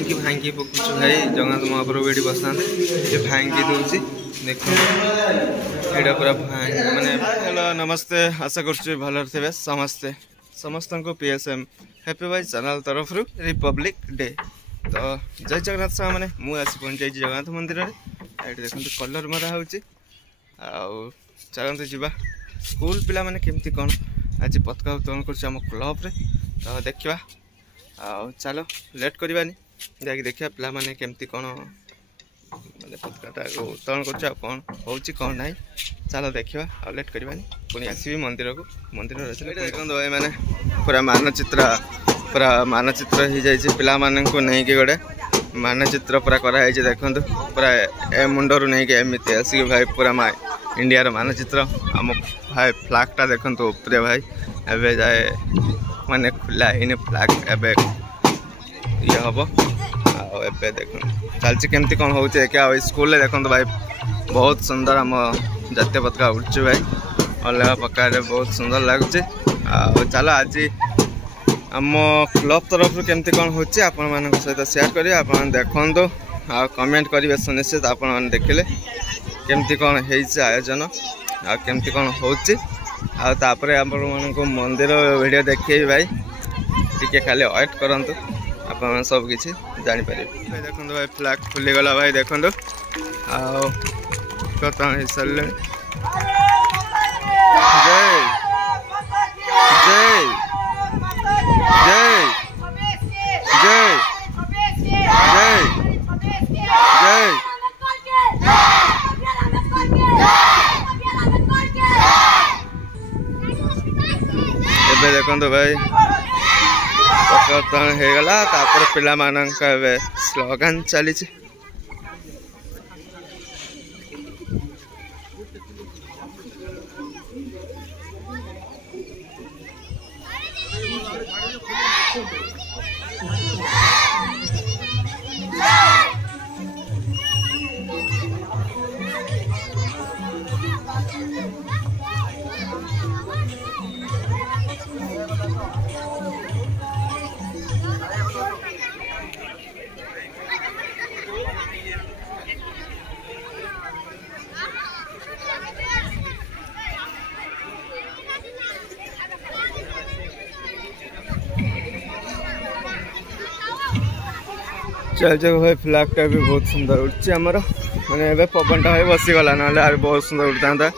भांगी भांगी पकुଛୁ भाई जगन्नाथ महाप्रभु ये बसता ये भांगी दूसरी देख ये पूरा माने हेलो नमस्ते आशा कर भल थे समस्ते समस्त को पीएसएम हैप्पी भाई चैनल तरफ रिपब्लिक डे तो जय जगन्नाथ साहब मैंने मुझे पहुंची जगन्नाथ मंदिर में ये देखते कलर मरा हो चलते जावा स्कूल पिला माने केमती कौन आज पताका उत्तोलन करम क्लब रे तो देखा चलो लेट करवानी जाकि देखा पिला माने केमती कौन माने पताकाटा उत्तोलन कर कौन हो ना चलो देखा आ लेट करवानी पुणी आसबि मंदिर को मंदिर देखो भाई मैंने पूरा मानचित्र हो जाए पिला को नहीं कि गोटे मानचित्र पूरा कराई देखो पूरा ए मुंडर नहीं कि एमती आसिक भाई पूरा इंडिया रो मानचित्र आम भाई फ्लैग टा देखो ऊपर भाई एवं जाए माने खुला ही फ्लैग एवं ये हम ए देख चलती केमती कौन हो क्या स्कूल देखो भाई बहुत सुंदर आम जातीय पताका उड़ू भाई अलग प्रकार बहुत सुंदर लगुच चलो आज आम क्लब तरफ केमती कौन हो सहित शेयर करें आप देखो आ कमेंट करेंगे सुनिश्चित आप देखिले केमती कौन है आयोजन आमती कौन होपर आप मंदिर वीडियो देखिए भाई टी खाली वेट करूँ आप सब किसी जापर देखो भाई फ्लैग खुलीगला भाई देखो कत सारे जय जय जय जय जय जय एबे देखो भाई पकड़न होगला पिला मानक स्लोगान चली चल जगह भाई फ्लैग टा भी बहुत सुंदर उठे आमर मैंने पवन टा बसीगला ना बहुत सुंदर उड़ता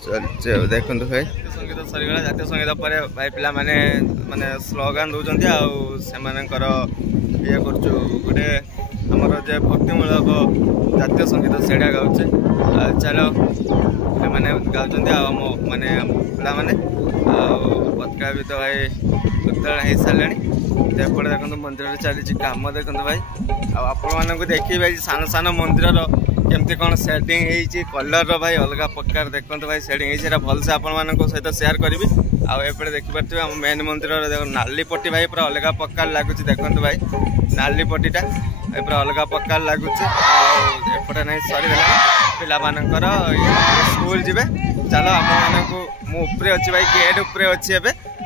चल देखो भाई संगीत सरीगला जातीय संगीत पर भाई पिला माने माने स्लोगान दौरान ये गोटे आमर जे भक्तिमूलक जातीय संगीत से गाँचे चलो मैंने गाँव माने पिला माने पताका भी तो भाई उत्तोलन हो सारे एपटे देखो मंदिर चली कम देखो भाई आपको देखिए भाई सान सान मंदिर केमती कौन सेटिंग हो कलर भाई अलग प्रकार देखो भाई सेटिंग हो भलसे आपण सहित शेयर करी आउे देखिपे आम मेन मंदिर देखो नाली पट्टी भाई पूरा अलग प्रकार लगुच देखो भाई नाली पट्टीटा पूरा अलग प्रकार लगुच एपटे नहीं सरीगला पिलामानकर स्कूल जी चलो आपको मुझे अच्छी भाई गेट उपरे अच्छी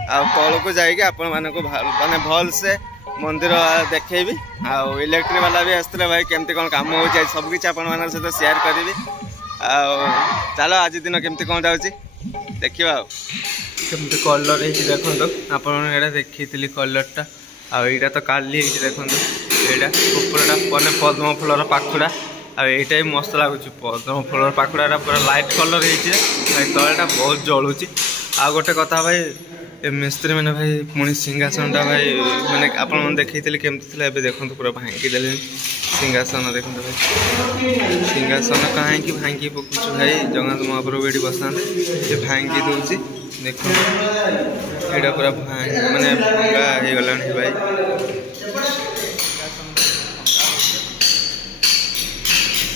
एवं तौल को जाइए आपण माने भल से मंदिर देखी इलेक्ट्रिक वाला भी आसते भाई केमती कौन कम हो सबकि आप सहित शेयर करी चलो आज दिन केमती कौन जाऊँगी देखा केमती कलर देखो आप देखी कलरटा आईटा तो काली देखो यहाँ ऊपरटा मैंने पद्म फूलर पाखुड़ा आईटा भी मस्त लगुच पद्म फूलर पाखुड़ा पूरा लाइट कलर हो तलेटा बहुत जलुची आ गोटे कथा भाई ए मिस्त्री मैंने भाई पुणी सिंहासन टा भाई मैंने आप देखी केमती थी देखो पूरा भांगी दे सिंहासन देखो भाई सिंहासन कहीं भांगी पकुଛୁ भाई जगन्नाथ महाप्रभु ये बसता ये भांगी दूसरी देख ये पूरा माने भंगा हो गला भाई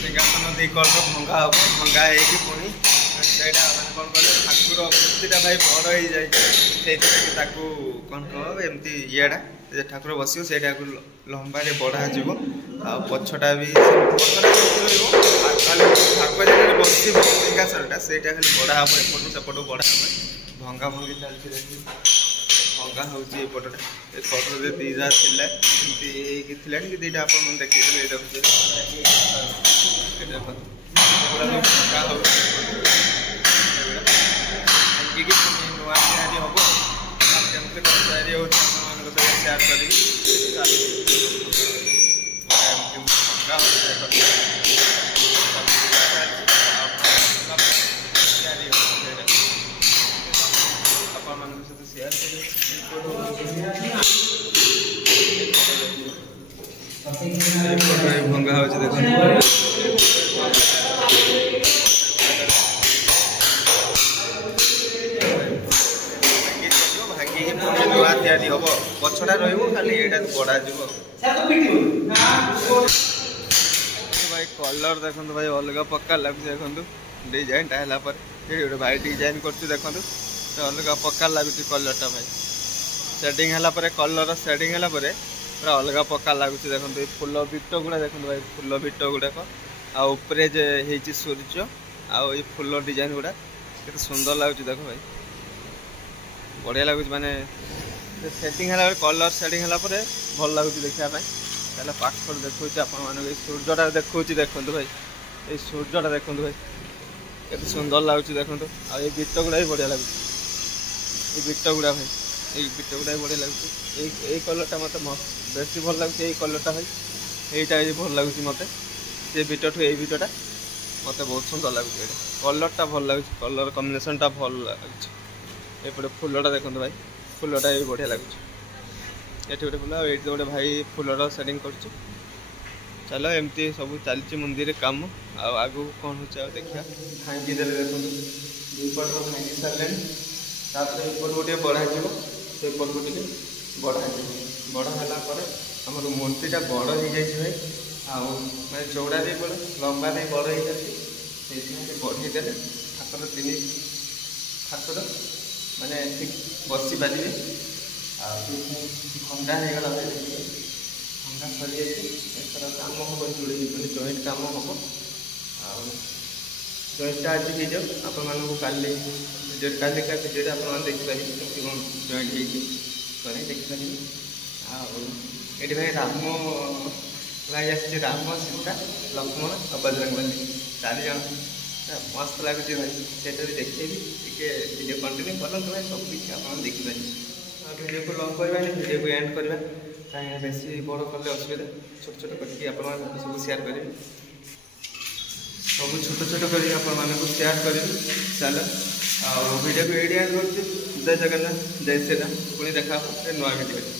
सिंहासन दी कल भंगा हम भंगा पुणी कौन कह ठाकुर मूर्तिटा भाई बड़ हो जाए कौन कह एमती येटा ठाकुर बस से लंबा बढ़ा पछटा भी ठाकुर बस सिंहासनटा से बढ़ा हम एपटू सेपटू बढ़ा भंगा भंगी चलती भंगा होची एपटटा ए फोटो रे दीजा थिला एमती कि थिलानी कि दीटा आपन मन देखि देले एटा होची ए देखो एबड़ा भंगा होची एबड़ा कि नुआ तयारी हबो आप केमते तयारी होची आपन मन को शेयर करी भंगा होची भंगा हो देख भांगी नुआ तैयारी हम पछड़ा खाली यहाँ बड़ा भाई कलर देखो भाई अलग पक्का लगे देखो डिजाइन टा है गोटे भाई डिजाइन कर देखो अलग पक्का लगुच कलर भाई सेटिंग है कलर सेटिंग है पूरा अलग पक्का लगुच देखो फुल बिट गुड़ा देखो भाई फुल बिट गुड़ाक आउे जे सूर्य आउ फुल डिजाइन गुड़ा के सुंदर लगुच देखो भाई बढ़िया लगुच माने सेटिंग है कलर सेटिंग है भल लगुच देखापी चलो पाखर देखा आपण सूर्यटा देखा देखो भाई ये सूर्यटा देखो भाई के सुंदर लगुच देखो आ बिट गुड़ा भी बढ़िया लगुच ये बिट गुड़ा भाई ये बिट गुड़ा भी बढ़िया लगुच ये कलरटा मत बेसी भल लगुच ये कलरटा भाई यहीटा भल लगुच मत से बिटठू ये बिटटा मत बहुत सुंदर लगुच कलरटा भल लगुच कलर कॉम्बिनेशनटा भल लगुच एपटे फुलटा देखो भाई फुलटा भी बढ़िया लगुच ये गोटे फुल ये गोटे भाई फुलर सेटिंग कर चलो एमती सब चलती मंदिर काम आगू कौन हो देखा भांगी दे देखो दुपट भांगी सारे एपट गोटे बढ़ा सेपट गोटे बढ़ा बढ़ा आमर मूर्तिटा बड़ हो जाए भाई आने चौड़ा भी बड़ लंबा भी बड़ हो जाती बढ़ईदे ठाकुर तीन ठाकुर माने ठीक बसी पारे भंगा हो गला भंगा सरी जाए काम हम जोड़े जॉइंट काम हम जॉइंटा आज हो जाओ आपण काली का भिडियो आप देखिपारे कौन जॉइंट हो देखिपारे ये भाई राम भाई आसी राम सीता लक्ष्मण और बजरंगबली 4 जन मस्त लगुच भाई से देखे वीडियो कंटिन्यू करते भाई सब किसी आप देखिपारे वीडियो को लंग करवा वीडियो को एंड करवा कहीं बेसी बड़ कले असुविधा छोट छोट करके आप सब शेयर करेंगे सब छोट छोट कर शेयर करेंगे चलो वीडियो को ये एंड कर जय जगन्नाथ जय श्री राम पुणी देखा नुआ वीडियो।